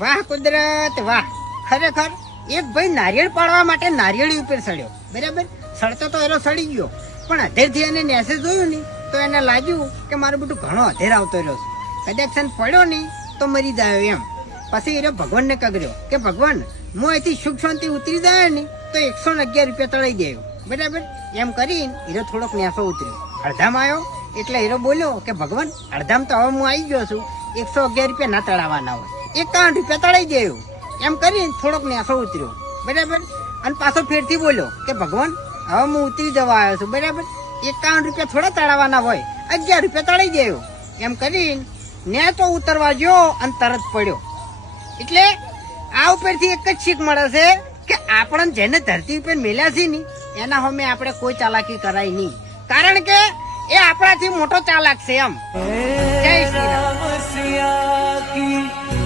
વાહ કુદરત વાહ, ખરેખર એક ભાઈ નારિયેળ પાડવા માટે નારિયેળી ઉપર સડ્યો, બરાબર. સડતો તો એનો સડી ગયો, પણ અધેરથી એને નેસે જોયું ને તો એને લાગ્યું કે મારું બધું ઘણો અધેર આવતો રહ્યો છે, કદાચ સન પડ્યો નહીં તો મરી જાય એમ. પછી એ ભગવાનને કગર્યો કે ભગવાન, હું અહીંથી સુખ શાંતિ ઉતરી જાય ને તો 111 રૂપિયા તળાઈ દેવું, બરાબર. એમ કરીને હીરો થોડોક નેસો ઉતર્યો, અડધામ આવ્યો એટલે હીરો બોલ્યો કે ભગવાન, અડધામ તો હવે હું આવી ગયો છું, 111 રૂપિયા ના તળાવવાના હોય, 51 રૂપિયા તળાઈ દેવું. એમ કરીને થોડોક નેસો ઉતર્યો, બરાબર. અને પાછો ફેરથી બોલ્યો કે ભગવાન, હવે હું ઉતરી જવા આવ્યો છું, બરાબર. 51 રૂપિયા થોડા તળાવવાના હોય, 11 રૂપિયા તળાઈ દેવું. એમ કરીને ને તો ઉતરવા ગયો અને તરત પડ્યો. એટલે આ ઉપરથી એક જ શીખ મળે છે કે આપણને જેને ધરતી ઉપર મેલ્યા છે ને એના સામે આપણે કોઈ ચાલાકી કરાય નહીં, કારણ કે એ આપણાથી મોટો ચાલાક છે એમ. જય શ્રી રામ.